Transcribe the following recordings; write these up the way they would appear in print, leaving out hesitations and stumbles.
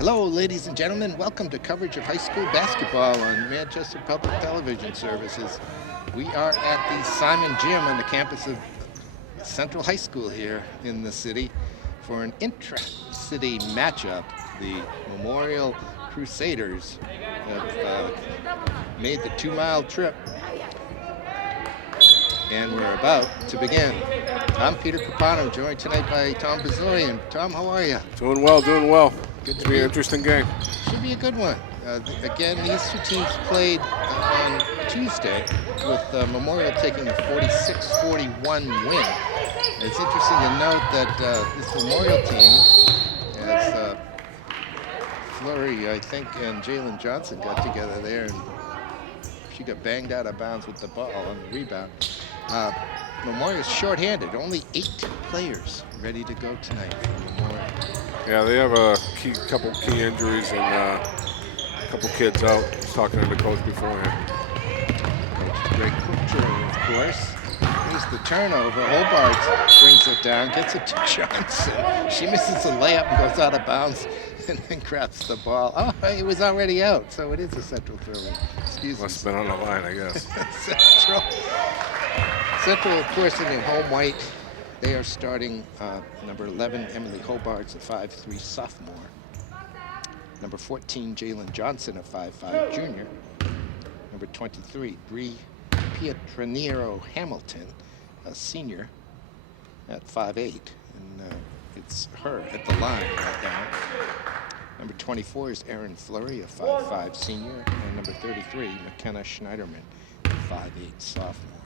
Hello, ladies and gentlemen. Welcome to coverage of high school basketball on Manchester Public Television Services. We are at the Simon Gym on the campus of Central High School here in the city for an intra-city matchup. The Memorial Crusaders have made the 2-mile trip, and we're about to begin. I'm Peter Capano, joined tonight by Tom Bazillion. Tom, how are you? Doing well, doing well. Good It's be an interesting game. Should be a good one. Again, these two teams played on Tuesday, with Memorial taking a 46-41 win. It's interesting to note that this Memorial team has Fleury, I think, and Jalen Johnson got together there, and she got banged out of bounds with the ball on the rebound. Memorial's shorthanded, only 8 players ready to go tonight for Memorial. Yeah, they have a couple key injuries and a couple kids out. I was talking to the coach beforehand. Coach Greg Kuchar, of course. Here's the turnover. Hobart brings it down, gets it to Johnson. She misses a layup and goes out of bounds and then grabs the ball. Oh, it was already out, so it is a Central throw-in. Excuse me. Must have been on the line, I guess. Central, of course, in their home white. They are starting number 11, Emily Hobarts, a 5'3" sophomore. Number 14, Jalen Johnson, a 5'5" junior. Number 23, Bree Pietranero Hamilton, a senior at 5'8", and it's her at the line right now. Number 24 is Erin Fleury, a 5'5" senior, and number 33, McKenna Schneiderman, a 5'8" sophomore.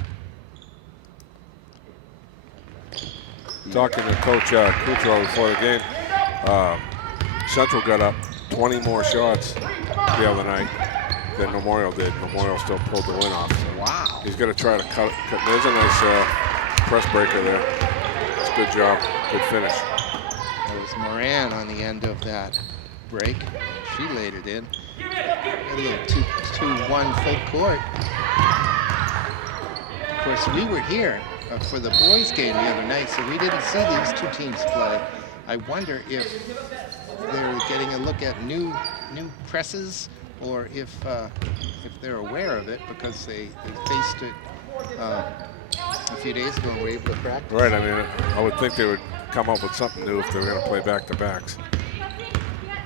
Talking to Coach Kuchar before the game, Central got up 20 more shots the other night than Memorial did. Memorial still pulled the win off. So wow. He's going to try to cut. There's a nice press breaker there. It's a good job, good finish. That was Moran on the end of that break. She laid it in. A little 2-1 full court. Of course, we were here for the boys' game the other night, so we didn't see these two teams play. I wonder if they're getting a look at new presses, or if they're aware of it because they faced it a few days ago and were able to practice. Right. I mean, I would think they would come up with something new if they were going to play back-to-backs.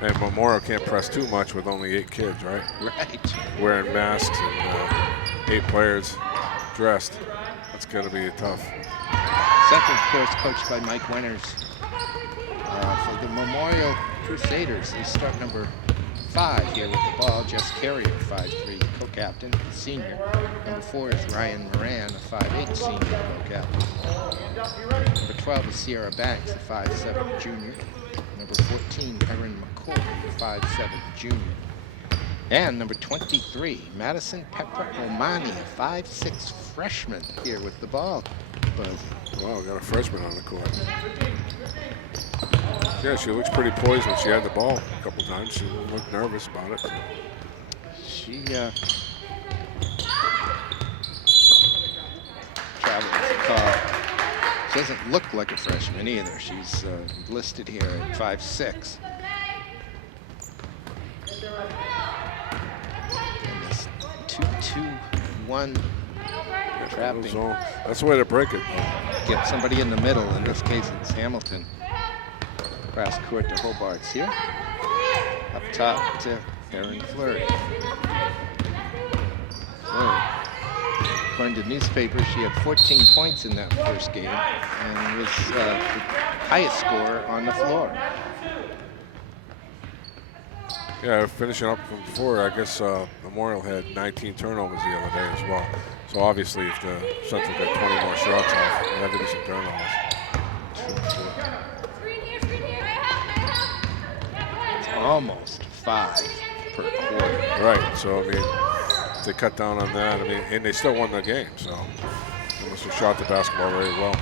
And Memorial can't press too much with only 8 kids, right? Right. Wearing masks and 8 players dressed. It's going to be tough. Central, of course, coached by Mike Winters. For the Memorial Crusaders, they start number 5 here with the ball. Jess Carrier, 5'3", co-captain, senior. Number 4 is Ryan Moran, a 5'8", senior, co-captain. Number 12 is Sierra Banks, a 5'7", junior. Number 14, Erin McCoy, a 5'7", junior. And number 23, Madison Pepper Omani, a 5'6" freshman here with the ball. Wow, got a freshman on the court. Yeah, she looks pretty poised when she had the ball a couple times. She looked nervous about it. She travels the call. She doesn't look like a freshman either. She's listed here at 5'6". And this 2-2-1 trapping. That's the way to break it. Get somebody in the middle. In this case, it's Hamilton. Cross court to Hobarts here. Up top to Erin Fleury. According to newspapers, she had 14 points in that first game and was the highest scorer on the floor. Yeah, finishing up from before, I guess Memorial had 19 turnovers the other day as well. So obviously, if the Central got 20 more shots off, there'll have to be some turnovers. It's almost 5 per quarter. Right. So I mean, if they cut down on that, I mean, and they still won the game. So they must have shot the basketball very well.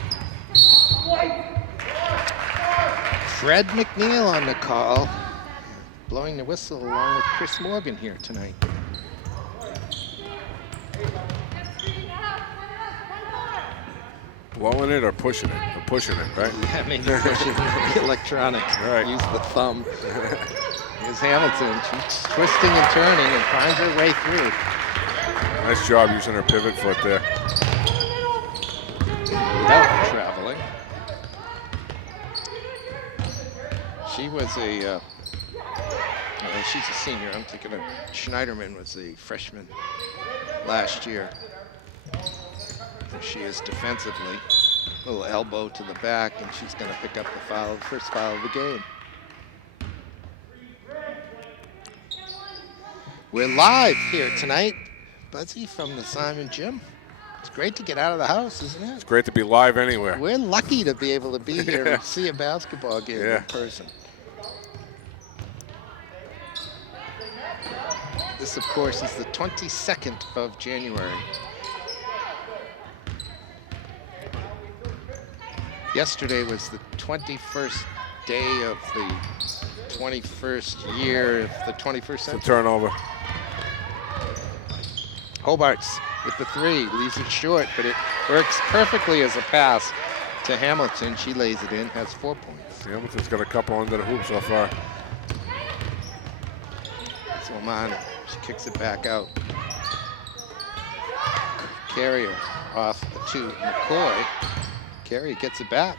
Fred McNeil on the call, blowing the whistle along with Chris Morgan here tonight. Blowing it or pushing it? Or pushing it, right? Yeah, maybe pushing the electronics. Right. Use the thumb. Here's Hamilton. She's twisting and turning and finds her way through. Nice job using her pivot foot there. Without traveling. She was she's a senior. I'm thinking of Schneiderman was a freshman last year. There she is defensively. Little elbow to the back, and she's going to pick up the foul, first foul of the game. We're live here tonight, Buzzy, from the Simon Gym. It's great to get out of the house, isn't it? It's great to be live anywhere. We're lucky to be able to be here and see a basketball game in person. This, of course, is the 22nd of January. Yesterday was the 21st day of the 21st year of the 21st century. The turnover. Hobart's with the three, leaves it short, but it works perfectly as a pass to Hamilton. She lays it in, has 4 points. Hamilton's got a couple under the hoop so far. It's Oman. She kicks it back out. Carrier off to McCoy. Carrier gets it back.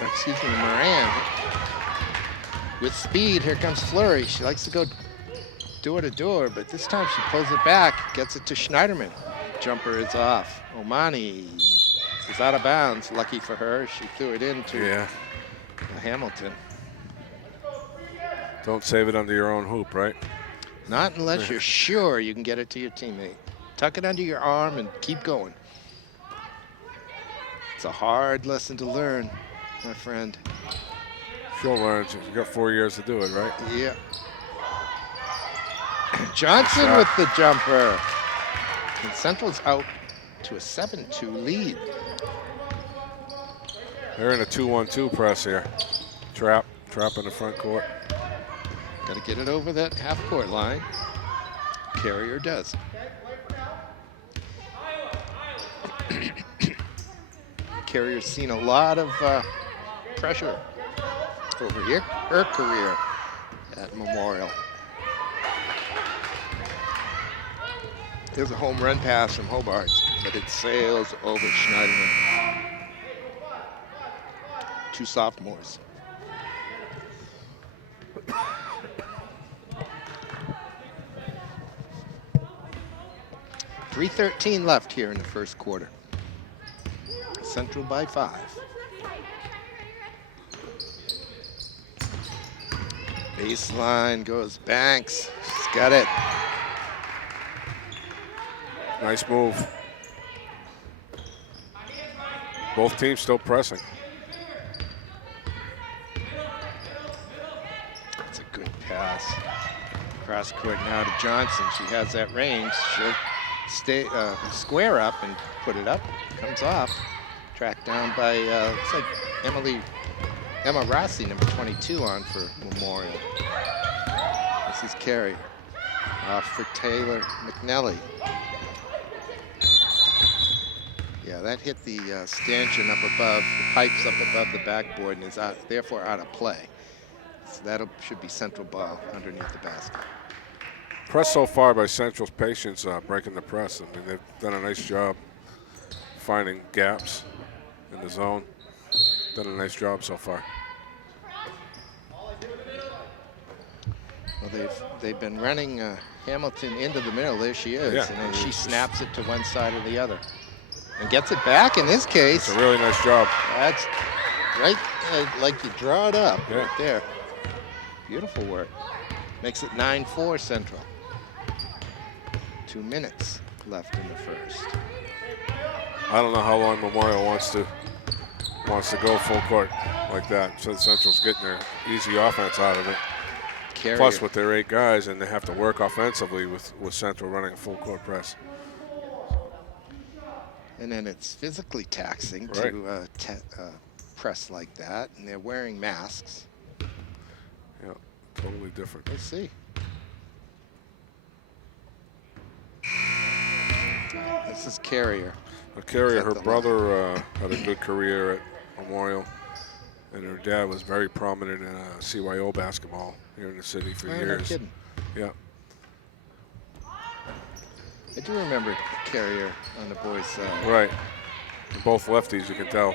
Excuse me, Moran. With speed, here comes Fleury. She likes to go door to door, but this time she pulls it back, gets it to Schneiderman. Jumper is off. Omani is out of bounds. Lucky for her, she threw it into Hamilton. Don't save it under your own hoop, right? Not unless you're sure you can get it to your teammate. Tuck it under your arm and keep going. It's a hard lesson to learn, my friend. She'll learn. She's got 4 years to do it, right? Yeah. Johnson with the jumper. And Central's out to a 7-2 lead. They're in a 2-1-2 press here. Trap in the front court. Got to get it over that half-court line. Carrier does. Carrier's seen a lot of pressure over here, her career at Memorial. There's a home run pass from Hobart, but it sails over Schneiderman. Two sophomores. .313 left here in the first quarter. Central by 5. Baseline goes Banks. She's got it. Nice move. Both teams still pressing. That's a good pass. Cross court now to Johnson. She has that range. She'll stay square up and put it up. Comes off. Tracked down by looks like Emma Rossi, number 22, on for Memorial. This is Carrier. Off for Taylor McNelly. Yeah, that hit the stanchion up above, the pipes up above the backboard, and is therefore out of play. So that should be Central ball underneath the basket. Press so far by Central's patience breaking the press. I mean, they've done a nice job finding gaps in the zone. Done a nice job so far. Well, they've been running Hamilton into the middle. There she is, and then she snaps it to one side or the other, and gets it back. In this case, it's a really nice job. That's right, like you draw it up right there. Beautiful work. Makes it 9-4 Central. 2 minutes left in the first. I don't know how long Memorial wants to go full court like that. So Central's getting their easy offense out of it. Carrier. Plus with their 8 guys, and they have to work offensively with Central running a full court press. And then it's physically taxing to press like that, and they're wearing masks. Yeah, totally different. Let's see. This is Carrier. Carrier, her brother had a good career at Memorial, and her dad was very prominent in CYO basketball here in the city for Oh, no years. kidding. Yeah. I do remember Carrier on the boys' side. Right. They're both lefties, you can tell.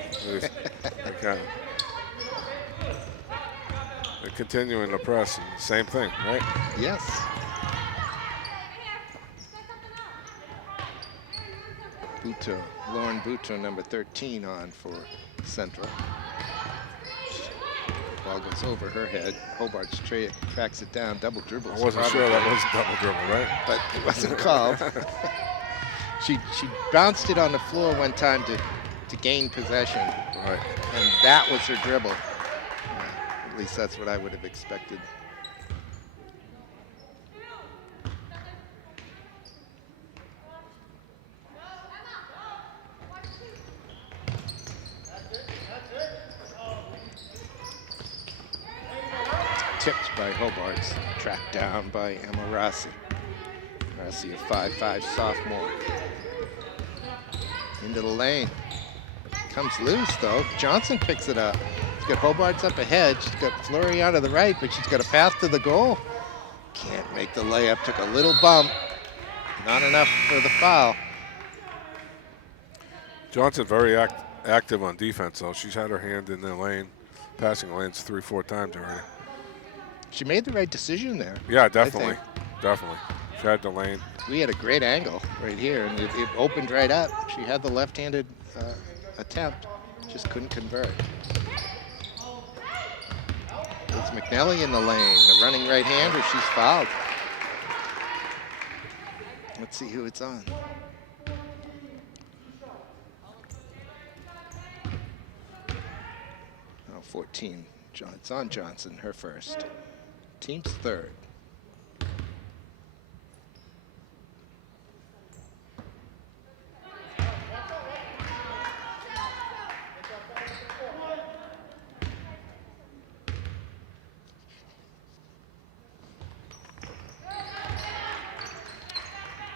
They're continuing to press. And same thing, right? Yes. Buto, Lauren Buto, number 13 on for Central. Ball goes over her head. Hobart's tracks it down, double dribbles. I wasn't sure that was double dribble, right? But it wasn't called. She bounced it on the floor one time to gain possession. Right. And that was her dribble. At least that's what I would have expected. Tipped by Hobart's, tracked down by Emma Rossi. Rossi, a 5'5" sophomore. Into the lane. Comes loose though. Johnson picks it up. She's got Hobart's up ahead. She's got Fleury out of the right, but she's got a path to the goal. Can't make the layup. Took a little bump. Not enough for the foul. Johnson very active on defense though. She's had her hand in the lane, passing lanes 3-4 times already. She made the right decision there. Yeah, definitely. Definitely. She had the lane. We had a great angle right here, and it opened right up. She had the left-handed attempt, just couldn't convert. It's McNally in the lane, the running right-hander. She's fouled. Let's see who it's on. Oh, 14. It's on Johnson, her first. Team's third.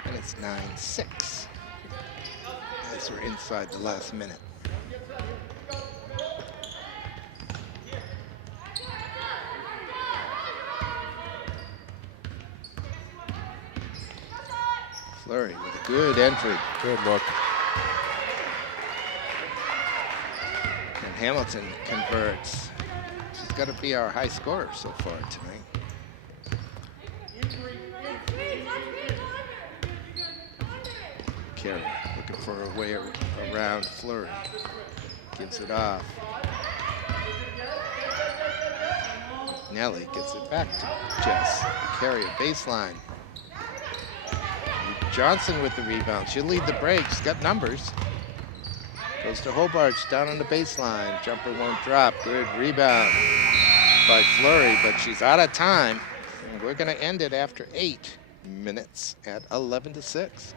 And it's 9-6 as we're inside the last minute. Fleury with a good entry. Good look. And Hamilton converts. She's got to be our high scorer so far tonight. Carey looking for a way around Fleury. Gives it off. Nelly gets it back to Jess. Carey, a baseline. Johnson with the rebound. She'll lead the break. She's got numbers. Goes to Hobart down on the baseline. Jumper won't drop. Good rebound by Fleury, but she's out of time. And we're going to end it after 8 minutes at 11-6.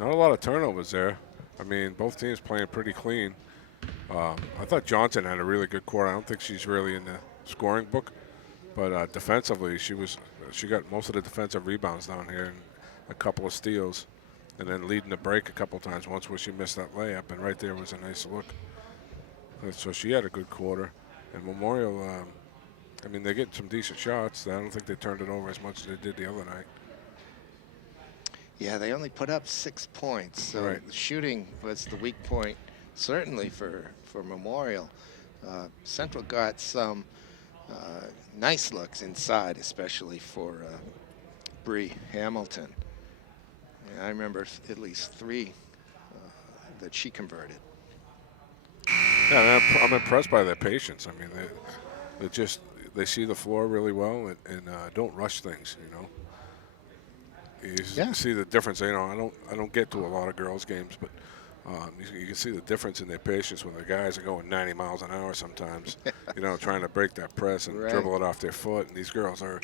Not a lot of turnovers there. I mean, both teams playing pretty clean. I thought Johnson had a really good quarter. I don't think she's really in the scoring book, but defensively, she got most of the defensive rebounds down here and a couple of steals, and then leading the break a couple times. Once where she missed that layup, and right there was a nice look. So she had a good quarter. And Memorial, I mean, they get some decent shots. I don't think they turned it over as much as they did the other night. Yeah, they only put up 6 points, so right. The shooting was the weak point, certainly for Memorial. Central got some nice looks inside, especially for Bree Hamilton. And I remember at least 3 that she converted. Yeah, I'm impressed by their patience. I mean, they see the floor really well and don't rush things, you know. You see the difference. You know, I don't get to a lot of girls' games, but you can see the difference in their patience when the guys are going 90 miles an hour sometimes, you know, trying to break that press and dribble it off their foot. And these girls are,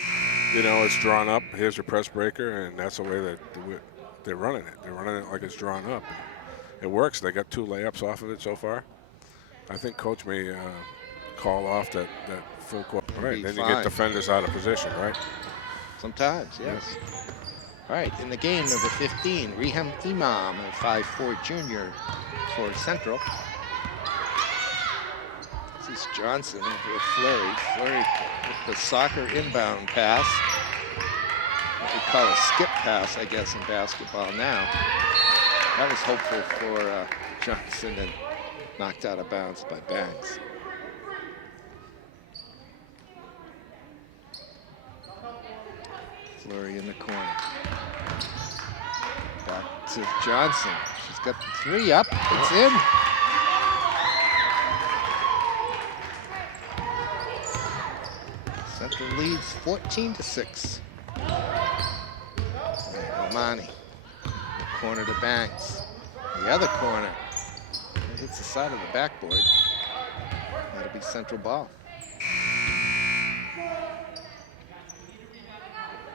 you know, it's drawn up. Here's your press breaker, and that's the way that they're running it. They're running it like it's drawn up. It works. They got 2 layups off of it so far. I think Coach may call off that full court. Right, then you get defenders out of position, right? Sometimes, yes. All right, in the game, number 15, Reham Imam, a 5'4" junior for Central. This This is Johnson with Fleury. Fleury with the soccer inbound pass. What we call a skip pass, I guess, in basketball now. That was hopeful for Johnson and knocked out of bounds by Banks. Fleury in the corner. Back to Johnson. She's got the three up. It's in. Central leads 14-6. Omani. Corner to Banks. The other corner. It hits the side of the backboard. That'll be Central ball.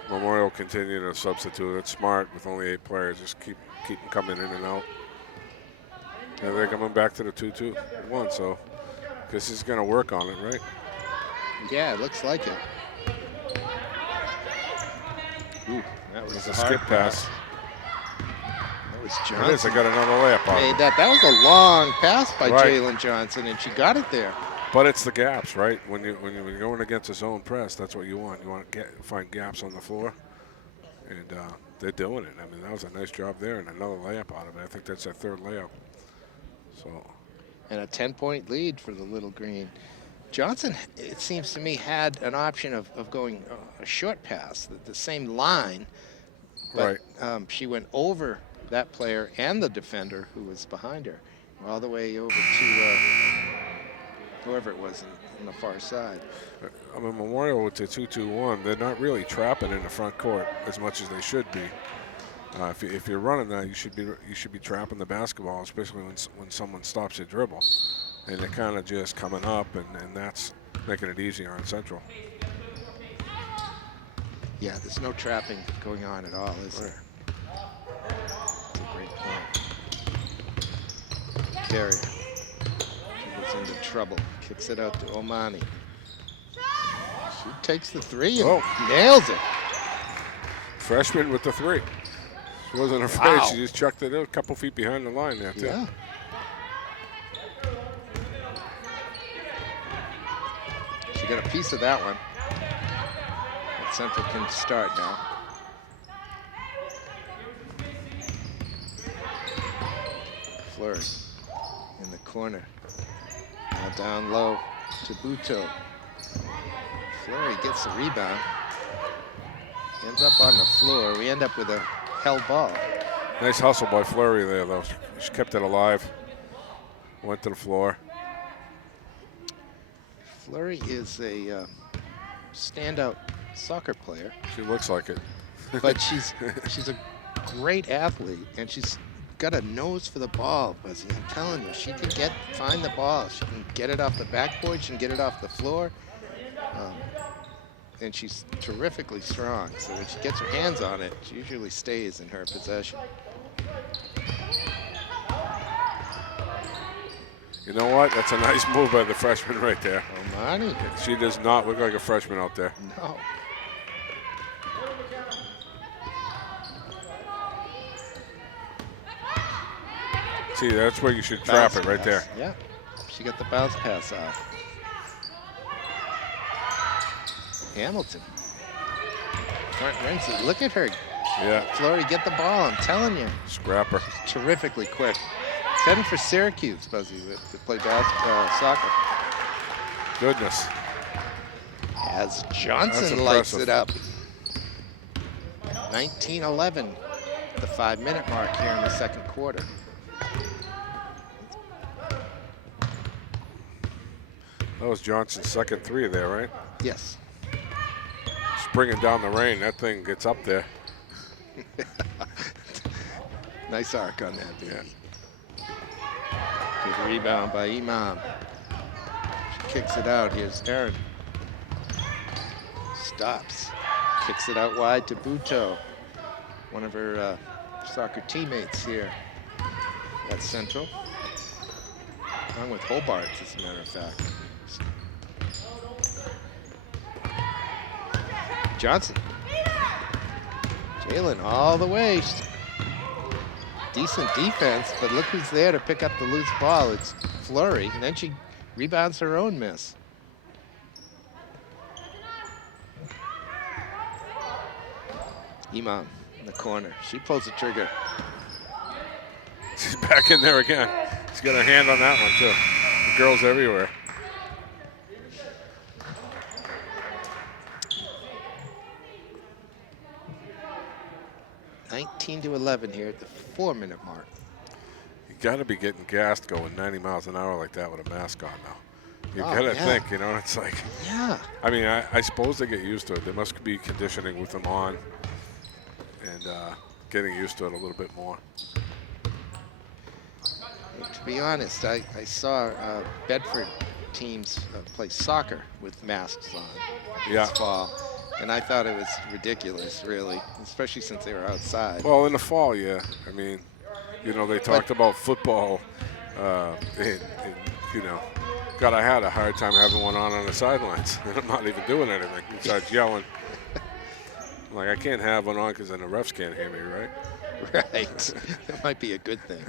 Memorial continue to substitute. It's smart with only 8 players. Just keep them coming in and out. And they're coming back to the 2-2-1. So this is going to work on it, right? Yeah, it looks like it. Ooh, that was a skip pass. That was Johnson. It is. I got another layup on it. That was a long pass by Right. Jalen Johnson, and she got it there. But it's the gaps, right? When you're going against a zone press, that's what you want. You want to find gaps on the floor, and they're doing it. I mean, that was a nice job there, and another layup out of it. I think that's their third layup. So. And a 10-point lead for the Little Green. Johnson, it seems to me, had an option of going a short pass, the same line, but right. She went over that player and the defender who was behind her, all the way over to whoever it was on the far side. I mean, Memorial with the 2-2-1, they're not really trapping in the front court as much as they should be. If you're running that, you should be trapping the basketball, especially when someone stops your dribble. And they're kind of just coming up, and that's making it easier on Central. Yeah, there's no trapping going on at all, is there? That's a great point. Carrier. She goes into trouble. Kicks it out to Omani. She takes the three and nails it. Freshman with the three. She wasn't afraid. Wow. She just chucked it in a couple feet behind the line there, too. Yeah. She got a piece of that one. But Central can start now. Fleury in the corner. Now down low to Buto. Fleury gets the rebound. Ends up on the floor. We end up with a held ball. Nice hustle by Fleury there, though. She kept it alive. Went to the floor. Fleury is a standout soccer player. She looks like it. But she's a great athlete, and she's got a nose for the ball, Buzzy. I'm telling you, she can find the ball. She can get it off the backboard. She can get it off the floor. And she's terrifically strong. So when she gets her hands on it, she usually stays in her possession. You know what? That's a nice move by the freshman right there. Omani. She does not look like a freshman out there. No. See, that's where you should trap it right there. Yeah. She got the bounce pass off. Hamilton. Front rims it. Look at her. Yeah. Fleury, get the ball. I'm telling you. Scrapper. Terrifically quick. It's heading for Syracuse, Buzzy, to play soccer. Goodness. As Johnson lights it up. 19-11, the 5-minute mark here in the second quarter. That was Johnson's second three there, right? Yes. Springing down the rain, that thing gets up there. Nice arc on that, dude. Yeah. Good rebound by Imam. She kicks it out. Here's Aaron. Stops. Kicks it out wide to Buto, one of her soccer teammates here at Central. Along with Hobart, as a matter of fact. Johnson. Jalen all the way. Decent defense, but look who's there to pick up the loose ball. It's Fleury, and then she Rebounds her own miss. Imam in the corner. She pulls the trigger. She's back in there again. She's got her hand on that one, too. The girls everywhere. (19-11) here at the 4-minute mark. You got to be getting gassed going 90 miles an hour like that with a mask on now. You Oh, got to yeah. think, you know, it's like, Yeah. I mean, I suppose they get used to it. There must be conditioning with them on and getting used to it a little bit more. To be honest, I saw Bedford teams play soccer with masks on this fall, and I thought it was ridiculous, really, especially since they were outside. Well, in the fall, yeah. I mean, you know, they talked about football, and, you know, God, I had a hard time having one on the sidelines. I'm not even doing anything besides yelling. Like, I can't have one on because then the refs can't hear me, right? Right. That might be a good thing.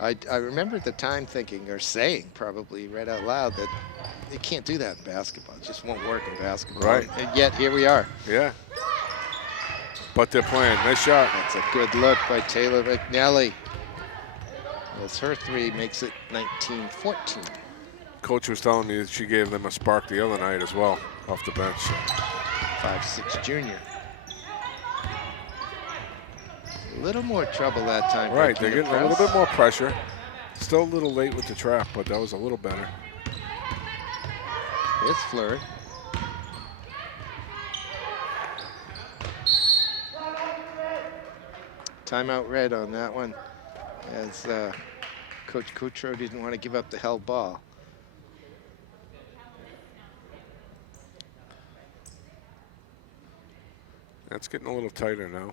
I remember at the time thinking, or saying probably right out loud, that you can't do that in basketball. It just won't work in basketball. Right. And yet, here we are. Yeah. But they're playing. Nice shot. That's a good look by Taylor McNally. As her three makes it 19-14. Coach was telling me that she gave them a spark the other night as well off the bench. 5'6" junior. A little more trouble that time. Right, they're getting a little bit more pressure. Still a little late with the trap, but that was a little better. It's Fleury. Timeout red on that one, as Coach Coutreau didn't want to give up the held ball. That's getting a little tighter now.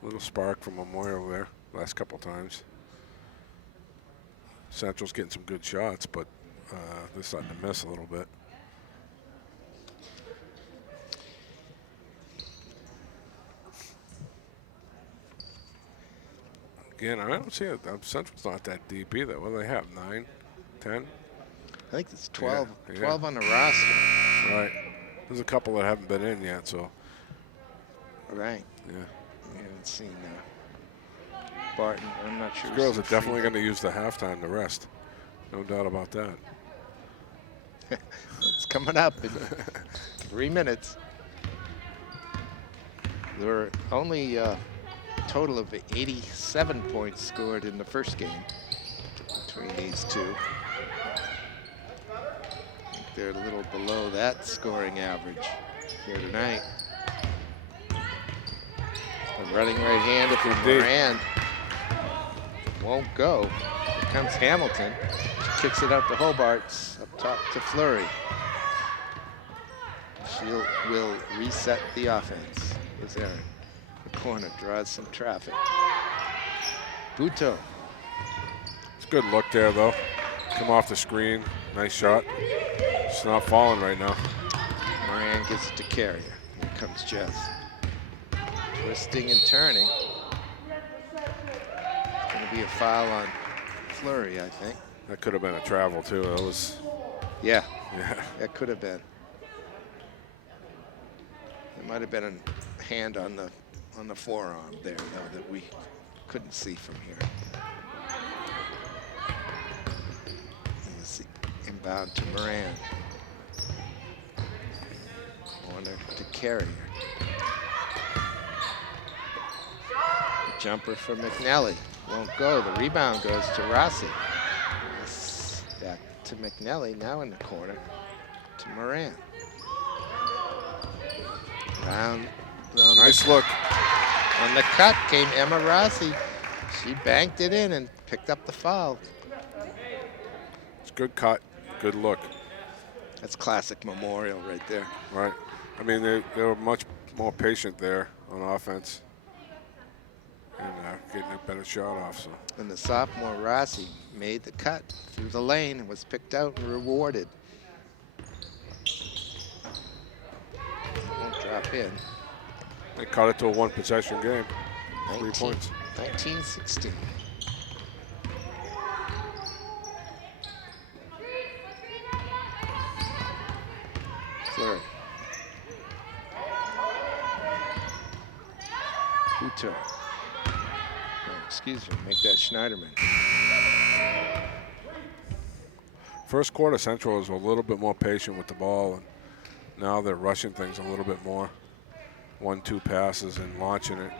A little spark from Memorial there last couple times. Central's getting some good shots, but they're starting to miss a little bit. Again, I don't see it. Central's not that deep either. What do they have, 9, 10? I think it's 12, Yeah, 12 on the roster. Right. There's a couple that haven't been in yet, so. Right. Yeah. We haven't seen Barton. I'm not sure. These girls are definitely going to use the halftime to rest. No doubt about that. It's coming up in 3 minutes. There were only a total of 87 points scored in the first game between these two. I think they're a little below that scoring average here tonight. A running right-hander from Moran. Won't go. Here comes Hamilton. She kicks it out to Hobarts, up top to Fleury. She will reset the offense. Here's Aaron. The corner draws some traffic. Buto. It's a good look there, though. Come off the screen. Nice shot. It's not falling right now. Moran gives it to Carrier. Here comes Jess. Twisting and turning. Going to be a foul on Fleury, I think. That could have been a travel, too. That was. Yeah. Yeah. That could have been. There might have been a hand on the forearm there, though, that we couldn't see from here. Let's see. Inbound to Moran. Corner to Carrier. Jumper for McNally. Won't go. The rebound goes to Rossi. Back to McNally, now in the corner to Moran. Round Nice look. On the cut came Emma Rossi. She banked it in and picked up the foul. It's a good cut, good look. That's classic Memorial right there. Right. I mean, they were much more patient there on offense and getting a better shot off. So. And the sophomore Rossi made the cut through the lane and was picked out and rewarded. Won't drop in. They cut it to a one-possession game. 3 points. 19-16. flurry. Uto. Oh, excuse me, make that Schneiderman. First quarter, Central was a little bit more patient with the ball, and now they're rushing things a little bit more. 1-2 passes and launching it.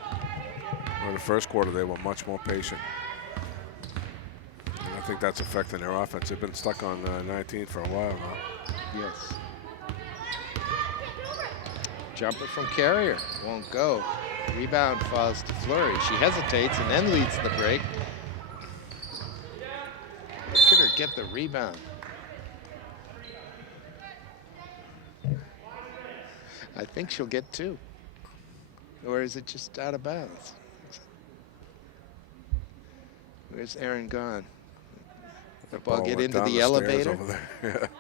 Where the first quarter, they were much more patient. And I think that's affecting their offense. They've been stuck on 19 for a while now. Yes. Jumper from Carrier, won't go. Rebound falls to Fleury. She hesitates and then leads the break. Look at her get the rebound. I think she'll get 2. Or is it just out of bounds? Where's Aaron gone? The ball get went into down the stairs elevator? over there.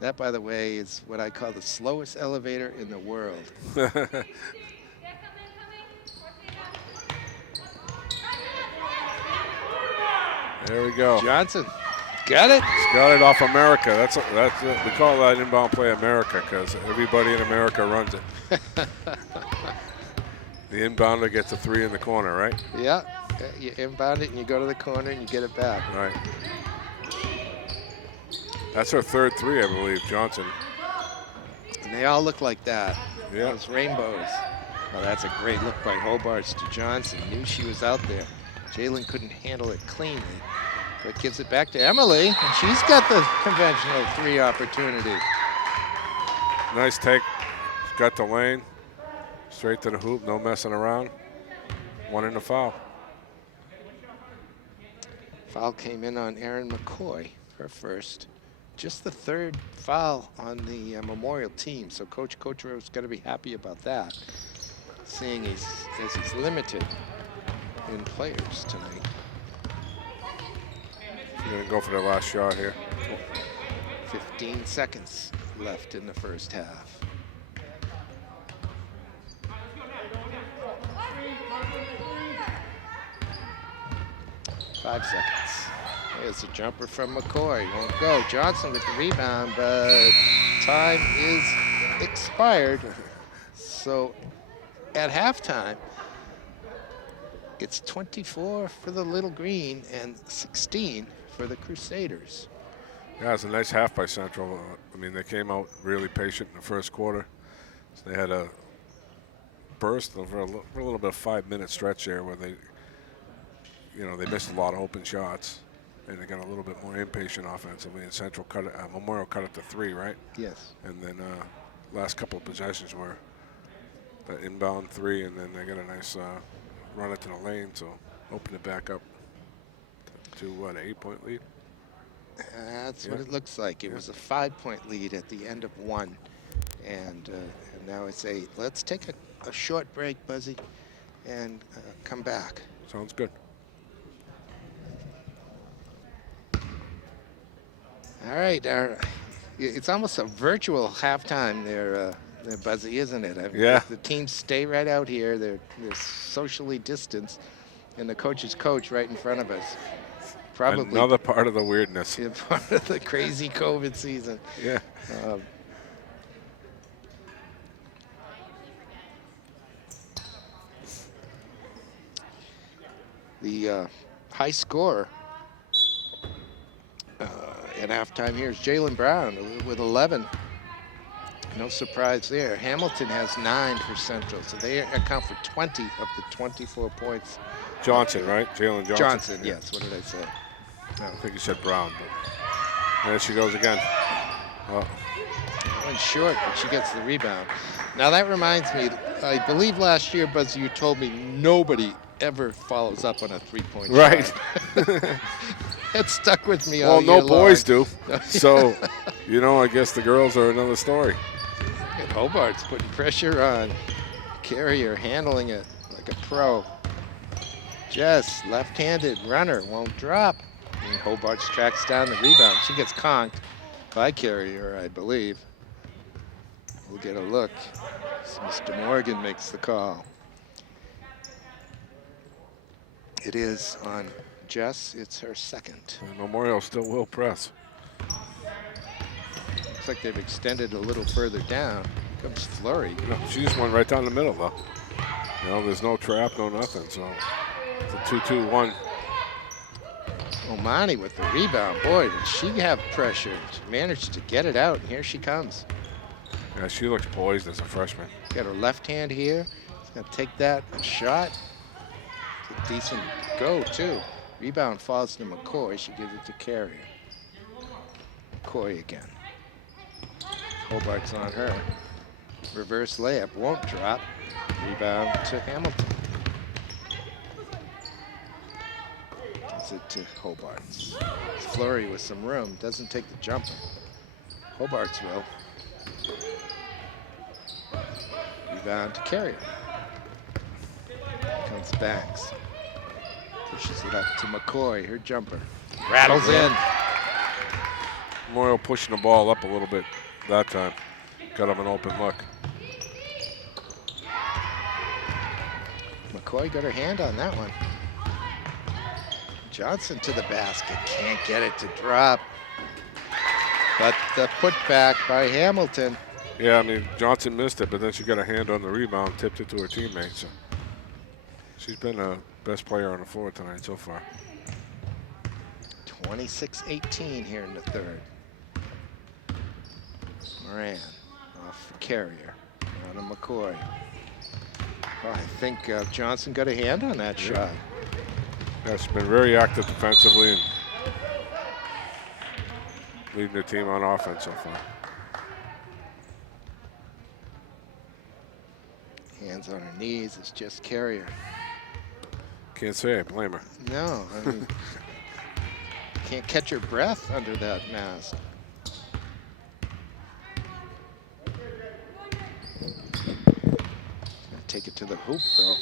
That, by the way, is what I call the slowest elevator in the world. There we go. Johnson, got it. He's got it off America. That's we call that inbound play America because everybody in America runs it. The inbounder gets a 3 in the corner, right? Yeah, you inbound it and you go to the corner and you get it back. Right. That's her third 3, I believe, Johnson. And they all look like that. Yeah. Those rainbows. Well, that's a great look by Hobarts to Johnson. Knew she was out there. Jalen couldn't handle it cleanly, but gives it back to Emily, and she's got the conventional 3 opportunity. Nice take. She's got the lane. Straight to the hoop, no messing around. 1 in the foul. Foul came in on Erin McCoy, her first. Just the 3rd foul on the Memorial team, so Coach Cotro's got to be happy about that, seeing as he's limited in players tonight. You're going to go for the last shot here. 15 seconds left in the first half. Five seconds. There's a jumper from McCoy. Won't go. Johnson with the rebound, but time is expired. So at halftime, it's 24 for the Little Green and 16 for the Crusaders. Yeah, it's a nice half by Central. I mean, they came out really patient in the first quarter. So they had a burst over a little bit of 5-minute stretch there where they, they missed a lot of open shots, and they got a little bit more impatient offensively. And Central cut it, Memorial cut it to 3, right? Yes. And then last couple of possessions were the inbound 3, and then they got a nice run it to the lane, so open it back up to what, an 8-point lead? That's what it looks like. It was a 5-point lead at the end of 1, and now it's 8. Let's take a short break, Buzzy, and come back. Sounds good. All right, it's almost a virtual halftime there, Buzzy, isn't it? I mean, yeah. The teams stay right out here. They're socially distanced, and the coach's coach right in front of us. Probably another part of the weirdness. Yeah, part of the crazy COVID season. Yeah. The high scorer at halftime here is Jalen Brown with 11. No surprise there. Hamilton has 9 for Central, so they account for 20 of the 24 points. Johnson, right? Jalen Johnson. Johnson, yes. What did I say? No, I think you said Brown, but there she goes again. Went short, but she gets the rebound. Now that reminds me, I believe last year, Buzz, you told me nobody ever follows up on a 3-point shot. Right. It stuck with me all year Well, no boys long. do. So, I guess the girls are another story. And Hobart's putting pressure on Carrier, handling it like a pro. Jess, left-handed runner, won't drop. And Hobart's tracks down the rebound. She gets conked by Carrier, I believe. We'll get a look. So Mr. Morgan makes the call. It is on Jess. It's her second. And Memorial still will press. Looks like they've extended a little further down. Here comes Fleury. You know, she just went right down the middle, though. You know, there's no trap, no nothing. So it's a 2-2-1. Omani with the rebound. Boy, did she have pressure. She managed to get it out, and here she comes. Yeah, she looks poised as a freshman. Got her left hand here. She's going to take that shot. It's a decent go, too. Rebound falls to McCoy. She gives it to Carrier. McCoy again. Hobart's on her. Reverse layup won't drop. Rebound to Hamilton. Gives it to Hobart's. Fleury with some room. Doesn't take the jumper. Hobart's will. Rebound to Carrier. Comes Banks. Pushes it up to McCoy. Her jumper. Rattles in. Memorial pushing the ball up a little bit that time. Got him an open look. McCoy got her hand on that one. Johnson to the basket. Can't get it to drop. But the putback by Hamilton. Yeah, I mean, Johnson missed it, but then she got a hand on the rebound, tipped it to her teammate. So she's been the best player on the floor tonight so far. 26-18 here in the third. Moran off for Carrier. On to McCoy. Oh, I think Johnson got a hand on that shot. Yeah, she's been very active defensively and leading the team on offense so far. Hands on her knees. It's just Carrier. Can't say I blame her. No, I mean, can't catch her breath under that mask. Take it to the hoop, though.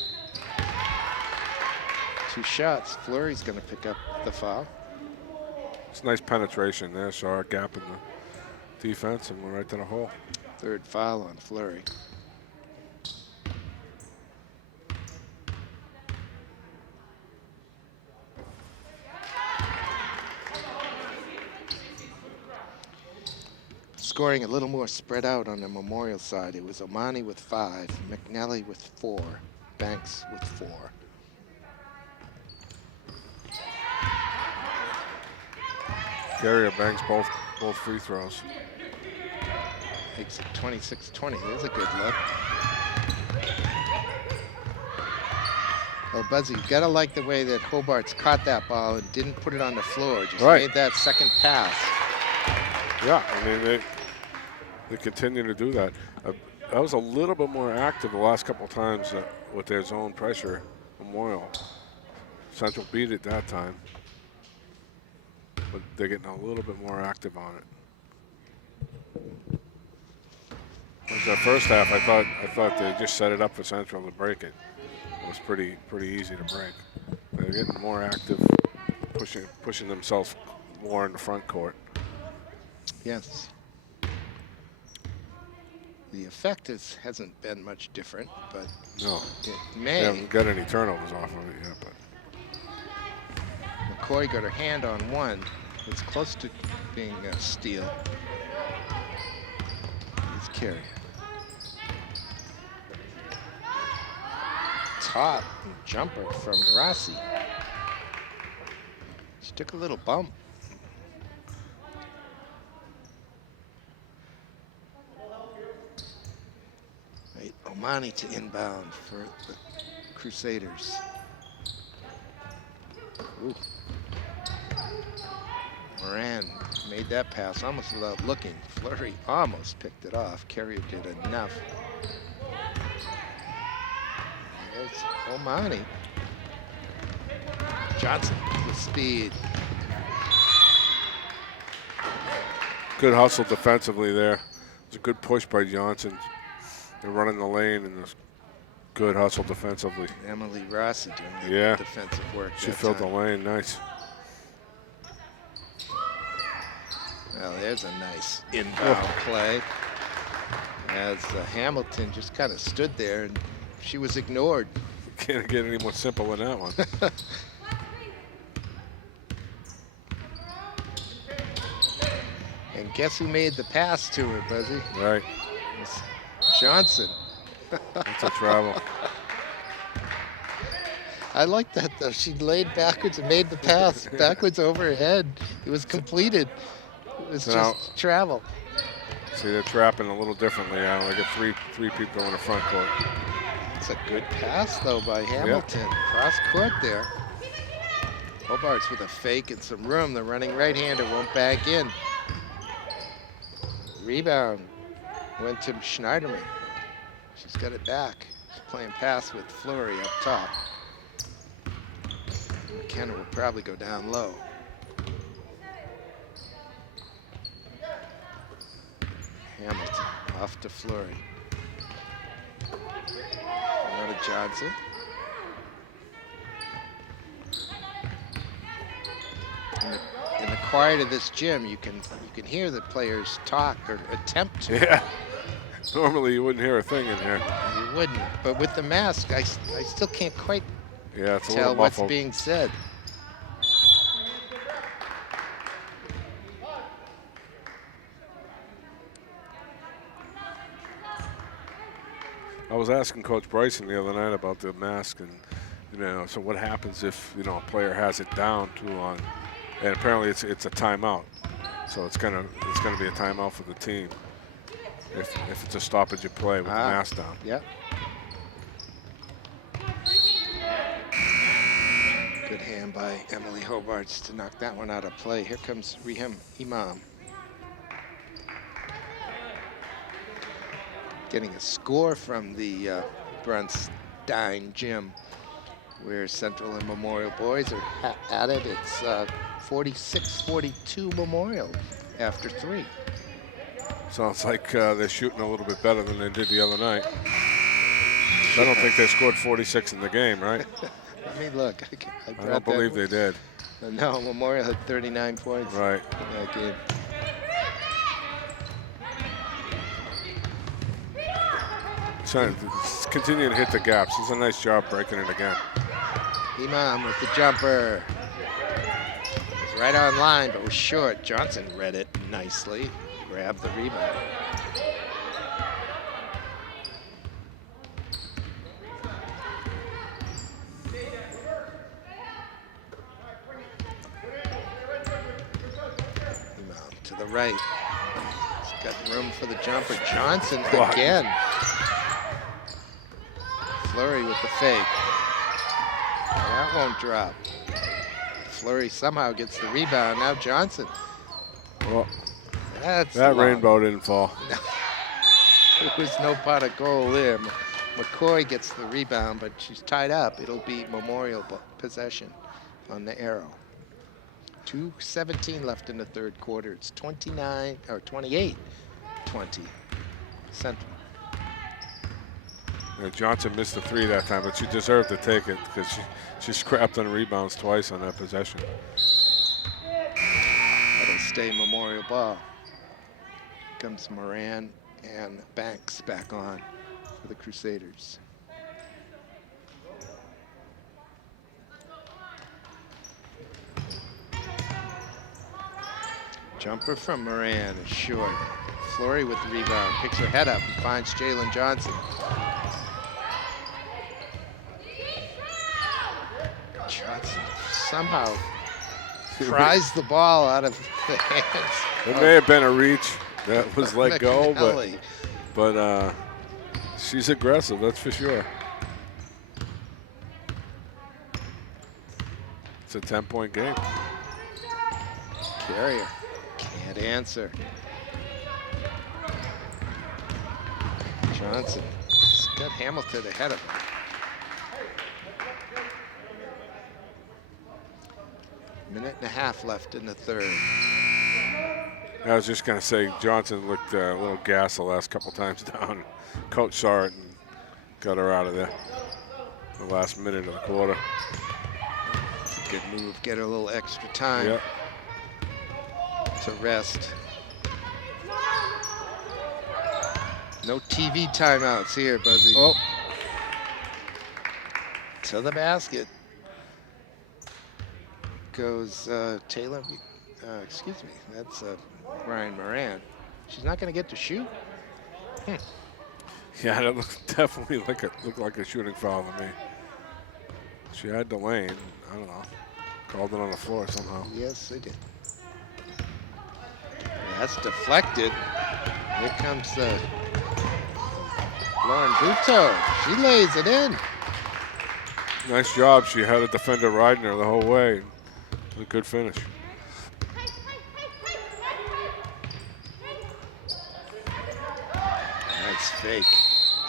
2 shots. Fleury's going to pick up the foul. It's nice penetration there. Saw a gap in the defense and went right to the hole. 3rd foul on Fleury. Scoring a little more spread out on the Memorial side. It was Omani with 5, McNally with 4, Banks with 4. Carrier banks both free throws. Makes it 26-20. There's a good look. Well, Buzzy, you gotta like the way that Hobart's caught that ball and didn't put it on the floor. Just made that second pass. Yeah, I mean, they continue to do that. I was a little bit more active the last couple of times with their zone pressure. Memorial. Central beat it that time, but they're getting a little bit more active on it. The first half, I thought they just set it up for Central to break it. It was pretty easy to break. They're getting more active, pushing themselves more in the front court. Yes. The effect hasn't been much different, but no, it may. They haven't got any turnovers off of it yet, but McCoy got her hand on one. It's close to being a steal. It's Carrier. Top jumper from Narasi. She took a little bump. Right, Omani to inbound for the Crusaders. Ooh. Moran made that pass almost without looking. Fleury almost picked it off. Carrier did enough. There's Omani. Johnson with speed. good hustle defensively there. It's a good push by Johnson. They're running the lane and there's good hustle defensively. Emily Rossi doing the defensive work. She filled the lane, nice. Well, there's a nice inbound play as Hamilton just kind of stood there and she was ignored. Can't get any more simple than that one. And guess who made the pass to her, Buzzy? Right. It's Johnson. That's a travel. I like that, though. She laid backwards and made the pass backwards over her head. It was completed. It was So just travel. See, they're trapping a little differently now. They got three people in the front court. It's a good pass, though, by Hamilton. Cross court there. Hobart's with a fake and some room. The running right-hander won't back in. Rebound went to Schneiderman. She's got it back. She's playing pass with Fleury up top. McKenna will probably go down low. Hamilton off to Fleury. Now to Johnson. In the quiet of this gym, you can hear the players talk or attempt to. Yeah. Normally you wouldn't hear a thing in here. You wouldn't, but with the mask, I still can't quite it's a tell little what's muffled. being said. I was asking Coach Bryson the other night about the mask, and so what happens if a player has it down too long, and apparently it's a timeout, so it's gonna be a timeout for the team if it's a stoppage of play with the mask down. Yep. Good hand by Emily Hobarts to knock that one out of play. Here comes Riham Imam. Getting a score from the Brunstein gym, where Central and Memorial boys are at it. It's 46-42 Memorial after 3. Sounds like they're shooting a little bit better than they did the other night. I don't think they scored 46 in the game, right? I mean, look, I don't believe they did. No, Memorial had 39 points Right. in that game. Continue to hit the gaps. He's a nice job breaking it again. Imam with the jumper. It's right on line, but was short. Johnson read it nicely. Grabbed the rebound. Imam to the right. He's got room for the jumper. Johnson again. Fleury with the fake. That won't drop. Fleury somehow gets the rebound. Now Johnson. Well, that long. Rainbow didn't fall. There was no pot of goal there. McCoy gets the rebound, but she's tied up. It'll be Memorial possession on the arrow. 2:17 left in the third quarter. It's 28-20 Central. Johnson missed the 3 that time, but she deserved to take it because she scrapped on rebounds twice on that possession. That'll stay Memorial ball. Comes Moran and Banks back on for the Crusaders. Jumper from Moran is short. Fleury with the rebound, picks her head up and finds Jalen Johnson. Johnson somehow pries the ball out of the hands. It may have been a reach that was let go, McNally. but she's aggressive, that's for sure. It's a 10-point game. Carrier can't answer. Johnson has got Hamilton ahead of him. Minute and a half left in the third. I was just going to say, Johnson looked a little gassed the last couple times down. Coach saw it and got her out of there the last minute of the quarter. Good move, get her a little extra time Yep. to rest. No TV timeouts here, Buzzy. Oh, To the basket goes Taylor excuse me, that's Ryan Moran. She's not going to get to shoot? Yeah, that definitely looked like a shooting foul to me. She had the lane. I don't know. Called it on the floor somehow. Yes, they did. That's deflected. Here comes Lauren Buto. She lays it in. Nice job. She had a defender riding her the whole way. It was a good finish. Nice fake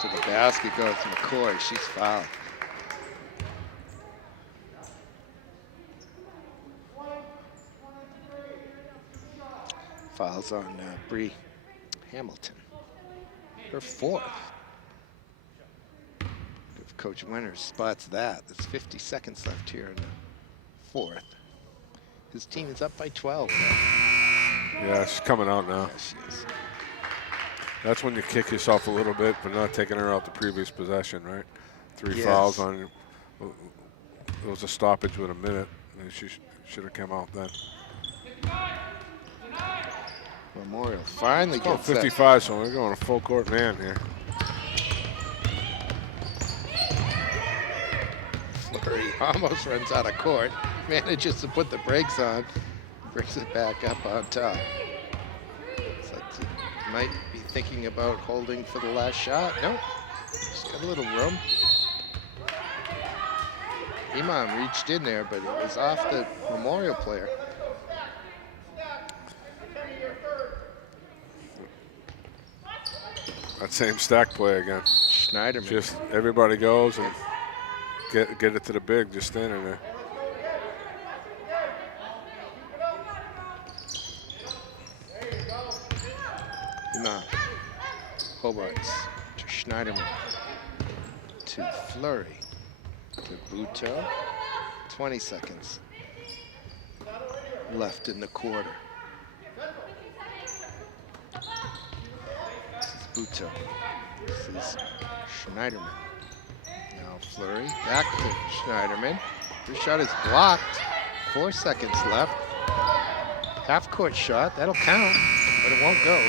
to the basket, goes to McCoy. She's fouled. Fouls on Bree Hamilton. Her 4th. If Coach Winters spots that, there's 50 seconds left here in the 4th. His team is up by 12 now. Yeah, she's coming out now. Yeah, she is. That's when you kick yourself a little bit for not taking her out the previous possession, right? 3 Yes. fouls on you. It was a stoppage with a minute. And she should have come out then. Memorial finally Oh, gets that. 55, so we're going a full court man here. Fleury almost runs out of court. Manages to put the brakes on. Brings it back up on top. So might be thinking about holding for the last shot. Nope. She's got a little room. Imam reached in there, but it was off the Memorial player. That same stack play again. Schneiderman. Just everybody goes and get it to the big, just standing there. Imam. Hobarts to Schneiderman. To Fleury. To Buto. 20 seconds left in the quarter. This is Buto. This is Schneiderman. Now Fleury back to Schneiderman. Her shot is blocked. 4 seconds left. Half-court shot. That'll count, but it won't go.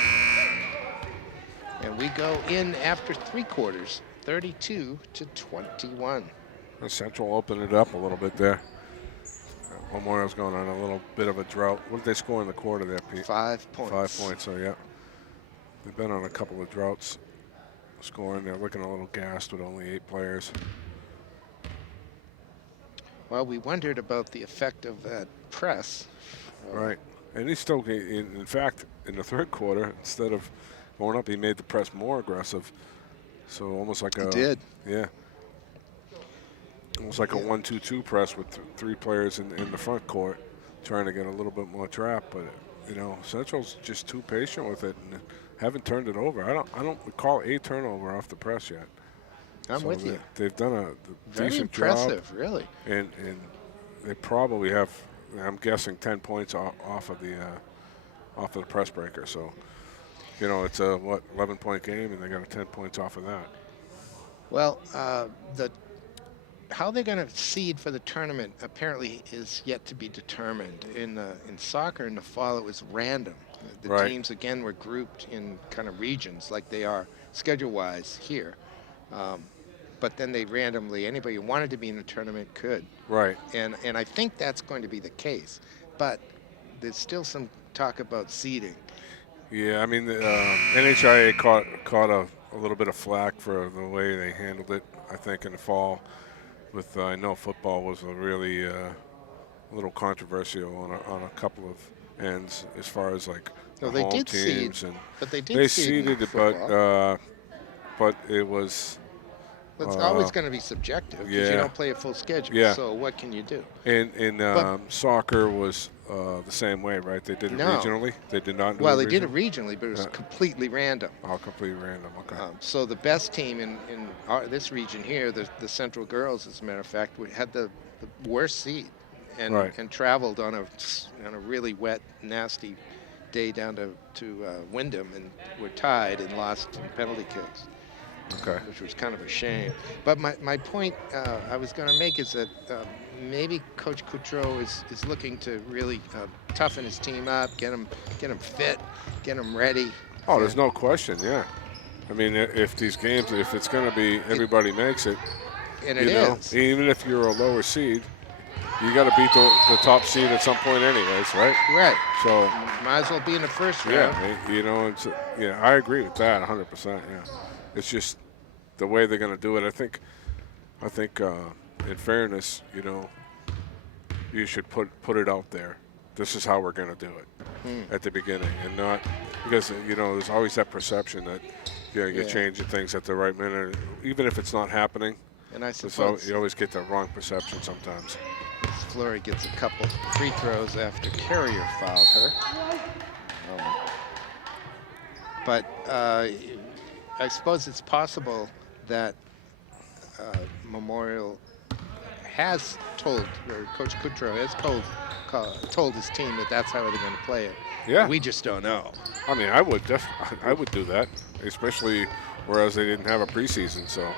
And we go in after 3 quarters, 32-21. And Central opened it up a little bit there. Memorial's going on a little bit of a drought. What did they score in the quarter there, Pete? 5 points. 5 points, so yeah. They've been on a couple of droughts scoring. They're looking a little gassed with only 8 players. Well, we wondered about the effect of that press. Right. And he still, in fact, in the 3rd quarter, instead of going up, he made the press more aggressive. So almost like He did. Yeah. Almost like a 1-2-2 press with 3 players in the front court, trying to get a little bit more trap. But you know, Central's just too patient with it and haven't turned it over. I don't recall a turnover off the press yet. I'm with you. They've done a Very decent impressive, job, really. and they probably have, I'm guessing, 10 points off of the press breaker. So, you know, it's a 11-point game, and they got 10 points off of that. Well, how they're going to seed for the tournament apparently is yet to be determined. In soccer in the fall, it was random. The Right. teams again were grouped in kind of regions like they are schedule-wise here. But then they randomly, anybody who wanted to be in the tournament could. Right. And I think that's going to be the case. But there's still some talk about seeding. Yeah, I mean, the NHIA caught a little bit of flack for the way they handled it, I think, in the fall. With I know football was a really a little controversial on a couple of ends as far as like No, the they home did teams seed, and but they did they seed in seeded, football. but it was. It's always going to be subjective because you yeah. don't play a full schedule. Yeah. So what can you do? And soccer was the same way, right? They did it No. regionally. They did not. Well, do they did it regionally? regionally, but it was Yeah. completely random. Oh, completely random. Okay. So the best team in this region here, the Central Girls, as a matter of fact, had the worst seed, and Right. and traveled on a really wet, nasty day down to Wyndham, and were tied and lost in penalty kicks. Okay. which was kind of a shame. But my point I was going to make is that maybe Coach Coutreau is looking to really toughen his team up, get him fit, get him ready. Oh, there's no question. Yeah. I mean, if these games, if it's going to be everybody makes it, And you it know, is. even if you're a lower seed, you got to beat the top seed at some point, anyways, right? Right. So Might as well be in the first round. yeah, you know, yeah, I agree with that 100%. Yeah, it's just the way they're going to do it. I think, in fairness, you know, you should put it out there. This is how we're going to do it at the beginning, and not because you know there's always that perception that you're changing things at the right minute, even if it's not happening. And I suppose You always get the wrong perception sometimes. Fleury gets a couple free throws after Carrier fouled her. But I suppose it's possible that Memorial has told, or Coach Coutreau has told his team that that's how they're going to play it. Yeah. We just don't know. I mean, I would do that, especially whereas they didn't have a preseason. So,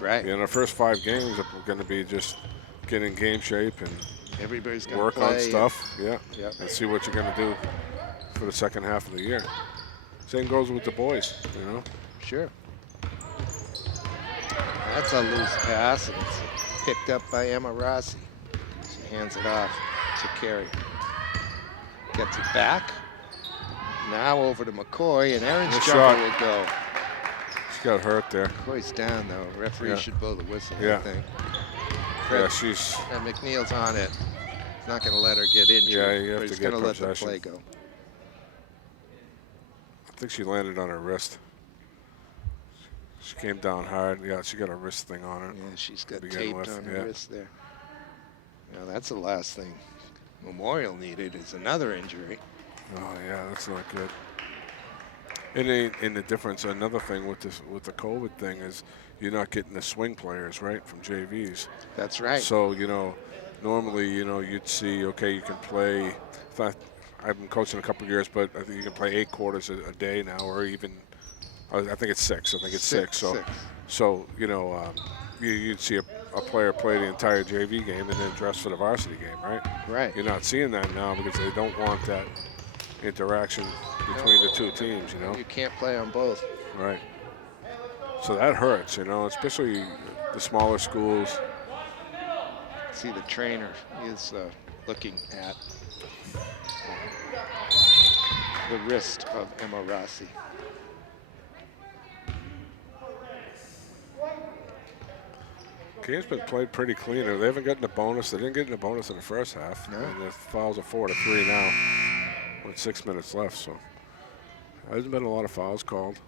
Right. you know, the first 5 games are going to be just get in game shape and Everybody's going to work play on stuff. Yeah. Yep. And see what you're going to do for the second half of the year. Same goes with the boys, you know. Sure. That's a loose pass, and it's picked up by Emma Rossi. She hands it off to Carey. Gets it back. Now over to McCoy, and Aaron's Good jumper shot. will go. She got hurt there. McCoy's down, though. Referee should blow the whistle, I Yeah. think. Yeah, she's. And McNeil's on it. He's not going to let her get injured, Yeah, you have but to he's get going to let the possession. play go. I think she landed on her wrist. She came down hard. Yeah, she got a wrist thing on her. Yeah, she's got begin taped with, on her yeah. wrist there. Now, that's the last thing Memorial needed is another injury. Oh yeah, that's not good. And the difference, another thing with the COVID thing is you're not getting the swing players right from JVs. That's right. So you know, normally you know you'd see okay you can play. In fact, I've been coaching a couple of years, but I think you can play 8 quarters a day now, or even I think it's 6. I think it's 6. So you know you'd see a player play the entire JV game and then dress for the varsity game, right? Right. You're not seeing that now because they don't want that interaction between the two teams, you know? You can't play on both. Right. So that hurts, you know, especially the smaller schools. See, the trainer is looking at the wrist of Emma Rossi. Game's been played pretty clean. They haven't gotten a bonus. They didn't get a bonus in the first half. No. And the fouls are 4-3 now with 6 minutes left. So there hasn't been a lot of fouls called.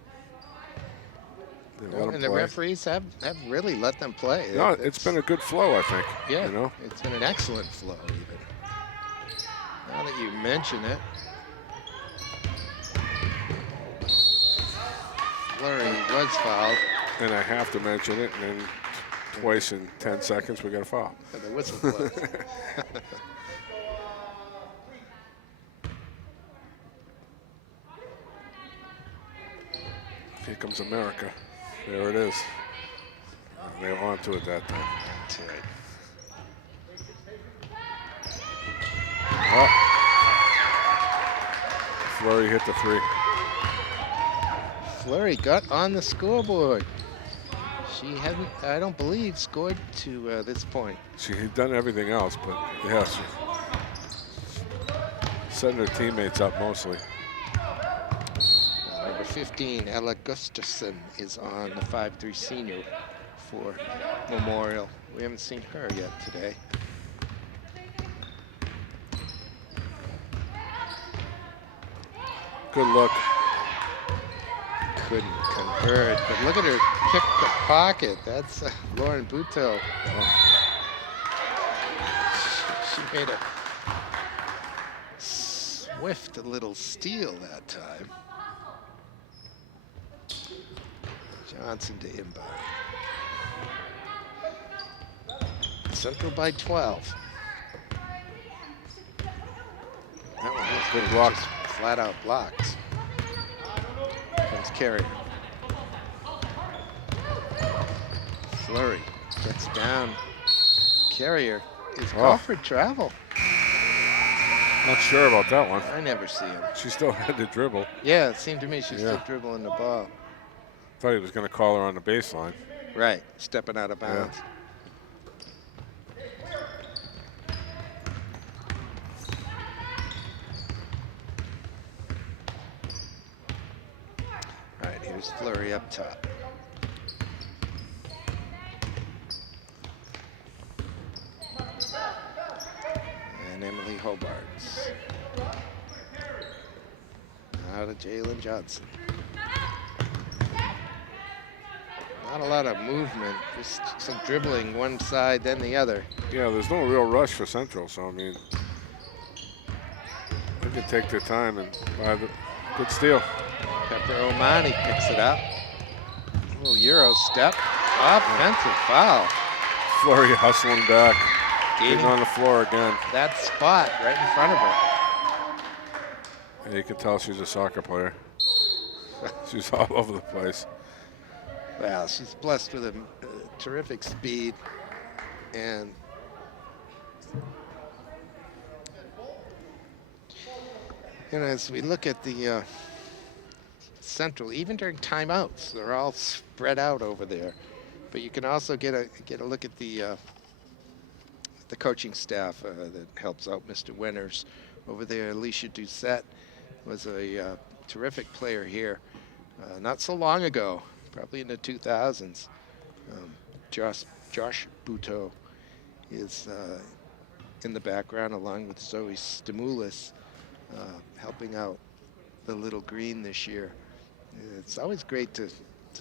They let them And the play. referees have really let them play. No, it's been a good flow, I think. Yeah, You know? it's been an excellent flow even. Now that you mention it. Fleury was fouled. And I have to mention it, and then twice in 10 seconds we got a foul. And the whistle blows. Here comes America. There it is. They were on to it that time. That's right. Oh. Fleury hit the 3. Fleury got on the scoreboard. She hadn't, I don't believe, scored to this point. She had done everything else, but yes, setting her teammates up mostly. Number 15, Ella Gustafson, is on the 5'3" senior for Memorial. We haven't seen her yet today. Good look. Couldn't convert, but look at her pick the pocket. That's Lauren Buteau. She made a swift little steal that time. Johnson to inbound. Central by 12. That one was Good block. just flat out blocked. Comes Carrier. Flurry gets down. Carrier is called for travel. Not sure about that one. I never see him. She still had to dribble. Yeah, it seemed to me she's still dribbling the ball. Thought he was going to call her on the baseline. Right, stepping out of bounds. All right, here's Flurry up top. And Emily Hobarts. Now to Jalen Johnson. Not a lot of movement, just some dribbling one side, then the other. Yeah, there's no real rush for Central, so I mean, they can take their time and buy the good steal. Pepper Omani picks it up. A little Euro step. Offensive foul. Flurry hustling back. Gaining Getting on the floor again. that spot right in front of her. Yeah, you can tell she's a soccer player. She's all over the place. Well, she's blessed with a terrific speed, and as we look at the Central, even during timeouts, they're all spread out over there. But you can also get a look at the coaching staff that helps out Mr. Winters over there. Alicia Doucette was a terrific player here not so long ago. Probably in the 2000s. Josh Buteau is in the background along with Zoe Stimulus, helping out the Little Green this year. It's always great to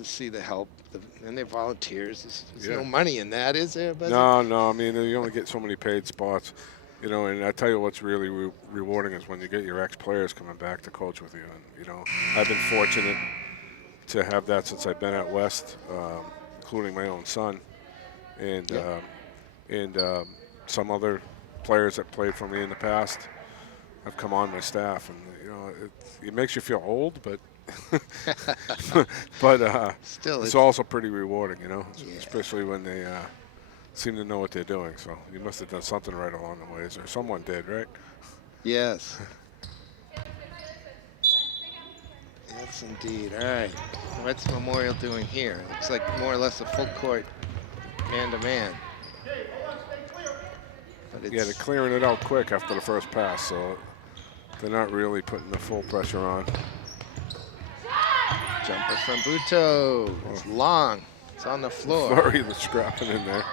see the help, and they're volunteers. There's no money in that, is there? No. I mean, you only get so many paid spots, and I tell you what's really rewarding is when you get your ex-players coming back to coach with you. And, I've been fortunate to have that since I've been at West, including my own son, and some other players that played for me in the past have come on my staff, and it makes you feel old, but still, it's also pretty rewarding, especially when they seem to know what they're doing. So you must have done something right along the ways, or someone did, right? Yes. Yes, indeed. All right. What's Memorial doing here? Looks like more or less a full court man-to-man. Yeah, they're clearing it out quick after the first pass, so they're not really putting the full pressure on. Jumper from Buteau. It's long. It's on the floor. Flurry was scrapping in there.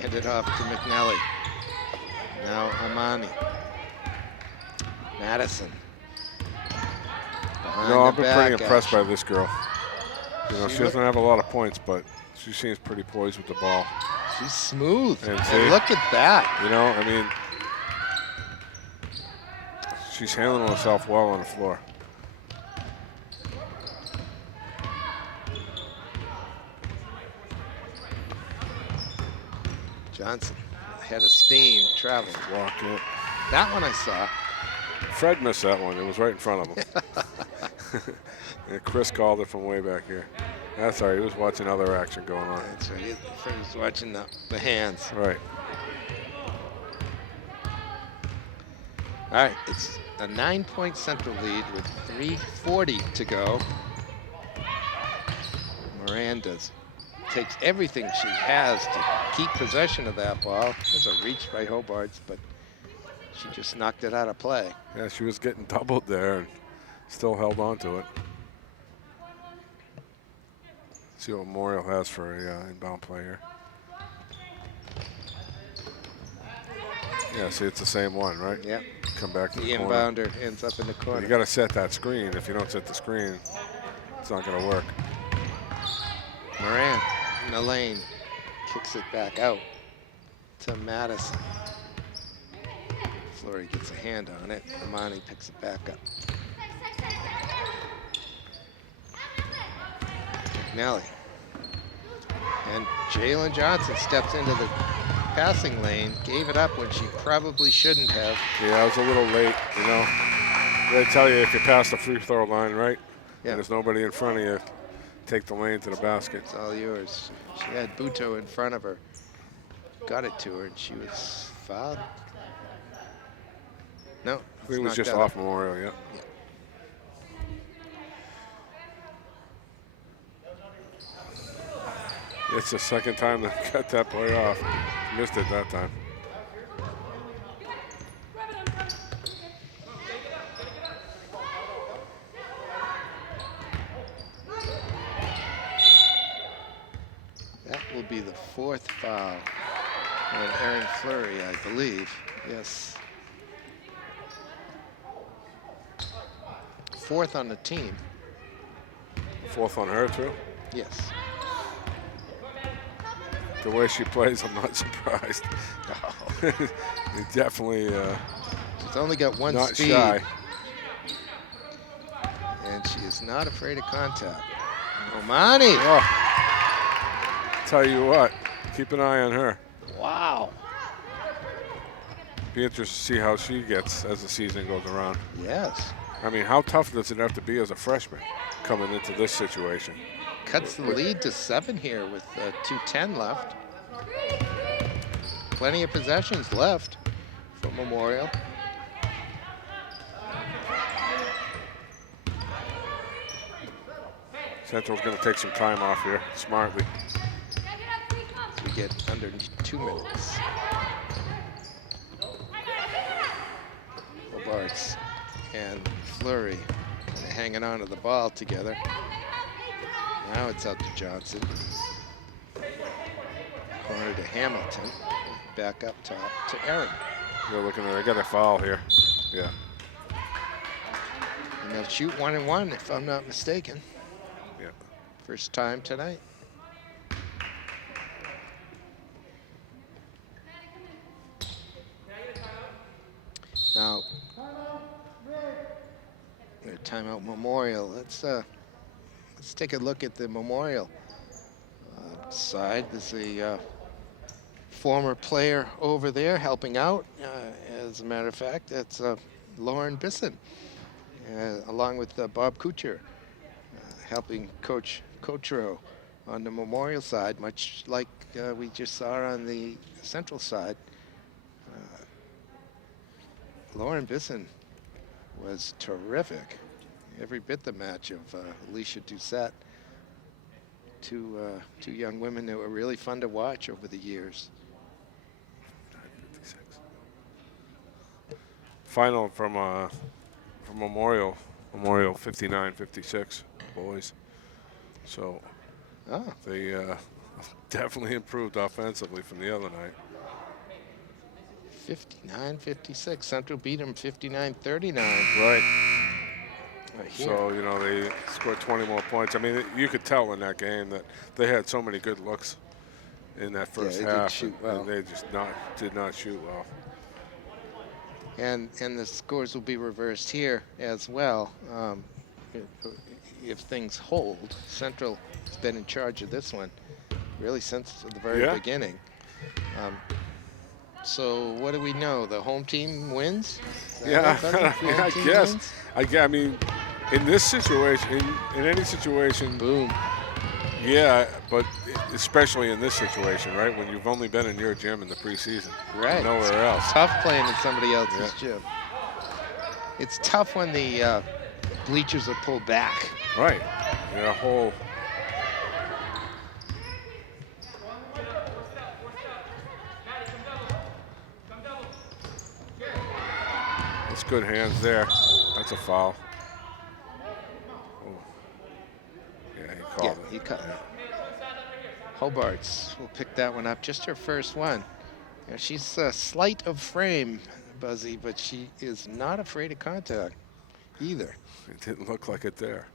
Hand it off to McNally. Now Amani. Madison. I've been pretty impressed by this girl. She doesn't have a lot of points, but she seems pretty poised with the ball. She's smooth. And look at that. I mean, she's handling herself well on the floor. Johnson, head of steam, travel. Walk it. That one I saw. Fred missed that one. It was right in front of him. And Chris called it from way back here. That's all right. He was watching other action going on. That's right. He was watching the hands. Right. All right. It's a 9-point Central lead with 3:40 to go. Miranda takes everything she has to keep possession of that ball. There's a reach by Hobarts, but she just knocked it out of play. Yeah, she was getting doubled there and still held on to it. See what Memorial has for a inbound player. Yeah, see, it's the same one, right? Yeah. Come back to the corner. Inbounder ends up in the corner. You got to set that screen. If you don't set the screen, it's not going to work. Moran in the lane kicks it back out to Madison. Flurry gets a hand on it. Amani picks it back up. McNally. And Jalen Johnson steps into the passing lane, gave it up when she probably shouldn't have. Yeah, I was a little late, They tell you if you pass the free throw line, right? Yeah. And there's nobody in front of you, take the lane to the basket. It's all yours. She had Buto in front of her. Got it to her, and she was fouled. No, I think it was just off Memorial, yeah. It's the second time they got that play off. Missed it that time. That will be the 4th foul on Erin Fleury, I believe. Yes. 4th on the team. 4th on her, too? Yes. The way she plays, I'm not surprised. Oh. It definitely She's only got one not speed. shy. And she is not afraid of contact. Omani. Oh. Tell you what, keep an eye on her. Wow. Be interested to see how she gets as the season goes around. Yes. I mean, how tough does it have to be as a freshman coming into this situation? Cuts the lead to 7 here with 2:10 left. Plenty of possessions left for Memorial. Central's going to take some time off here, smartly. We get under 2 minutes. Robarts and Fleury hanging on to the ball together. Now it's out to Johnson. Corner to Hamilton. Back up top to Aaron. They're looking at, they got a foul here. Yeah. And they'll shoot 1 and 1 if I'm not mistaken. Yeah. First time tonight. Now, timeout Memorial. Let's take a look at the Memorial side. There's a former player over there helping out. As a matter of fact, that's Lauren Bisson, along with Bob Kuchar, helping Coach Cotro on the Memorial side, much like we just saw on the Central side. Lauren Bisson was terrific. Every bit the match of Alicia Doucette. Two young women that were really fun to watch over the years. Final from Memorial 59-56 boys. So they definitely improved offensively from the other night. 59-56. Central beat them 59-39. Right. Here. So, you know, they scored 20 more points. I mean, you could tell in that game that they had so many good looks in that first half. And they just did not shoot well. And the scores will be reversed here as well. If things hold, Central has been in charge of this one really since the very beginning. So what do we know? The home team wins? Yeah, I guess. I mean, in this situation, in any situation, boom. Yeah, but especially in this situation, right? When you've only been in your gym in the preseason, right? Nowhere else. It's tough playing in somebody else's gym. It's tough when the bleachers are pulled back. Right. Yeah, whole. It's good hands there. That's a foul. Oh. Yeah, he called it. He caught it. Hobarts will pick that one up. Just her first one. You know, she's slight of frame, Buzzy, but she is not afraid of contact either. It didn't look like it there.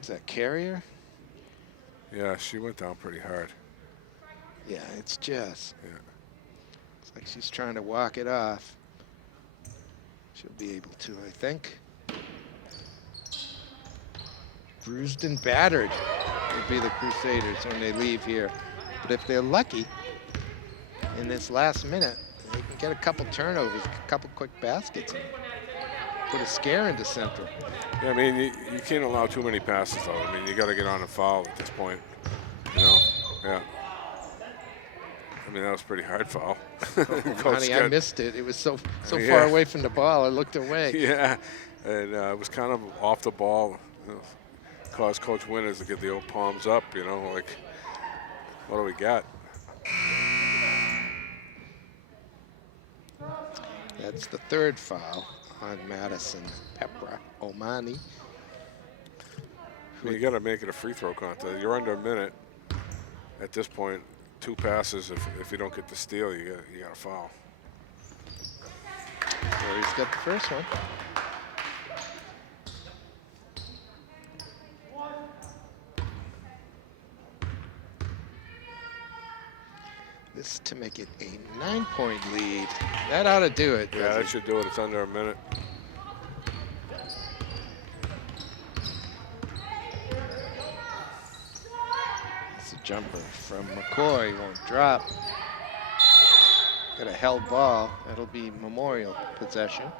Is that Carrier? Yeah, she went down pretty hard. Yeah, it's Jess. Yeah. Looks like she's trying to walk it off. She'll be able to, I think. Bruised and battered will be the Crusaders when they leave here. But if they're lucky, in this last minute, they can get a couple turnovers, a couple quick baskets. put a scare into Central. Yeah, I mean, you can't allow too many passes, though. I mean, you got to get on a foul at this point. You know, yeah. I mean, that was a pretty hard foul. Honey, I missed it. It was so Yeah. far away from the ball. I looked away. Yeah, and it was kind of off the ball. Caused Coach Winters to get the old palms up, you know, like, what do we got? That's the third foul on Madison Pepra Omani. You got to make it a free throw contest. You're under a minute. At this point, 2 passes. If you don't get the steal, you got a foul. So he's got the first one. This to make it a 9-point lead. That ought to do it. Yeah, that should do it. It's under a minute. It's a jumper from McCoy. Won't drop. Got a held ball. That'll be Memorial possession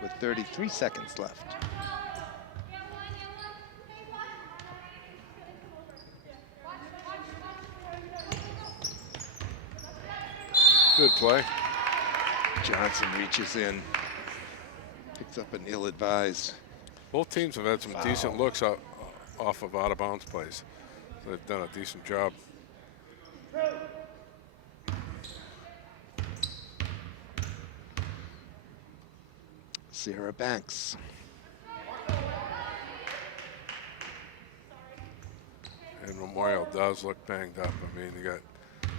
with 33 seconds left. Good play. Johnson reaches in, picks up an ill-advised. Both teams have had some foul. decent looks off of out-of-bounds plays. They've done a decent job. Sierra Banks. And Memorial does look banged up. I mean, you got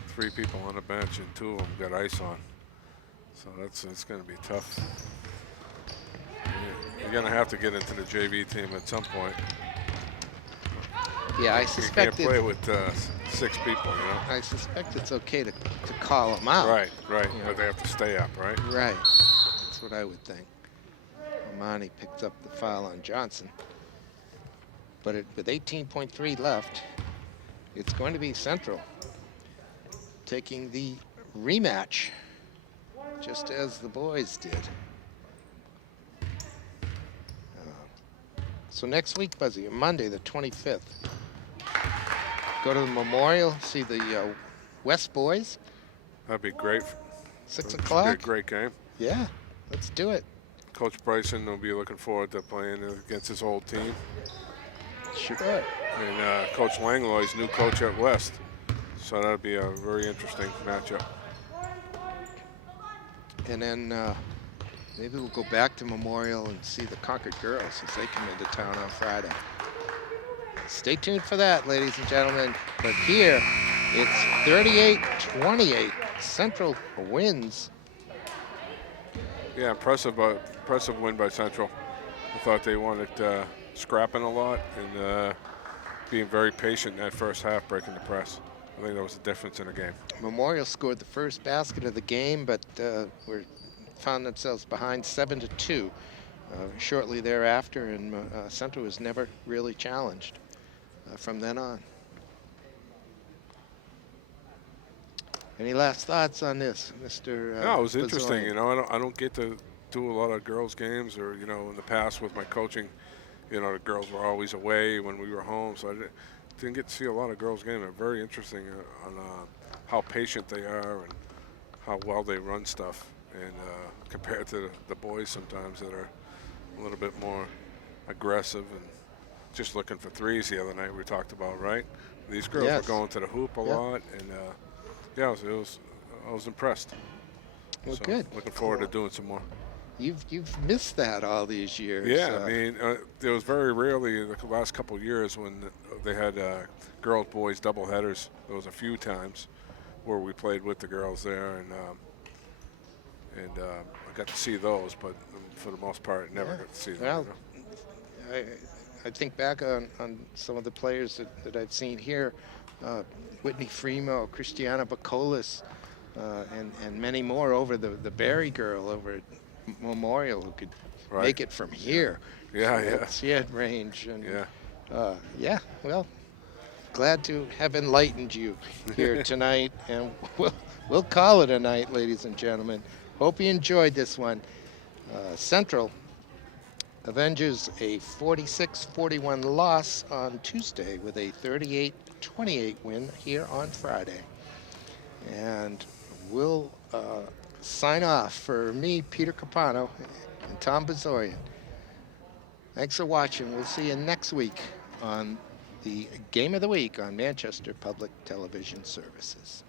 3 people on the bench and 2 of them got ice on. So it's going to be tough. You're going to have to get into the JV team at some point. Yeah, I You suspect can't play with 6 people, you know? I suspect it's okay to call them out. Right. Yeah. But they have to stay up, right? Right. That's what I would think. Omani picked up the foul on Johnson. But with 18.3 left, it's going to be Central taking the rematch, just as the boys did. So next week, Buzzy, Monday, the 25th, go to the Memorial, see the West boys. That'd be great. 6 It'd o'clock. be a great game. Yeah, let's do it. Coach Bryson will be looking forward to playing against his old team. Sure. And Coach Langlois, new coach at West. So that'll be a very interesting matchup. And then maybe we'll go back to Memorial and see the Concord girls as they come into town on Friday. Stay tuned for that, ladies and gentlemen. But here, it's 38-28. Central wins. Yeah, impressive win by Central. I thought they wanted scrapping a lot and being very patient in that first half, breaking the press. I think that was the difference in the game. Memorial scored the first basket of the game, but found themselves behind 7-2 shortly thereafter, and Central was never really challenged from then on. Any last thoughts on this, Mr. No, it was interesting. Bazzoian? You know, I don't get to do a lot of girls' games, or you know, in the past with my coaching, you know, the girls were always away when we were home, so I didn't get to see a lot of girls' games. They're very interesting on how patient they are and how well they run stuff, and compared to the boys sometimes that are a little bit more aggressive and just looking for threes the other night we talked about, right? These girls Yes. were going to the hoop a lot, and yeah, I was impressed. Well, So, good. Looking forward to doing some more. You've missed that all these years. Yeah, I mean, there was very rarely the last couple of years when they had girls boys double headers. There was a few times where we played with the girls there, and I got to see those, but for the most part, never got to see them. Well, you know? I think back on some of the players that I've seen here, Whitney Fremo, Christiana Bacolis, and many more over the Barry girl over at Memorial who could make it from here. Yeah. She had range. And, Yeah. Well, glad to have enlightened you here tonight, and we'll call it a night, ladies and gentlemen. Hope you enjoyed this one. Central Avengers a 46-41 loss on Tuesday with a 38-28 win here on Friday. And we'll sign off for me, Peter Capano, and Tom Bazorian. Thanks for watching. We'll see you next week on the Game of the Week on Manchester Public Television Services.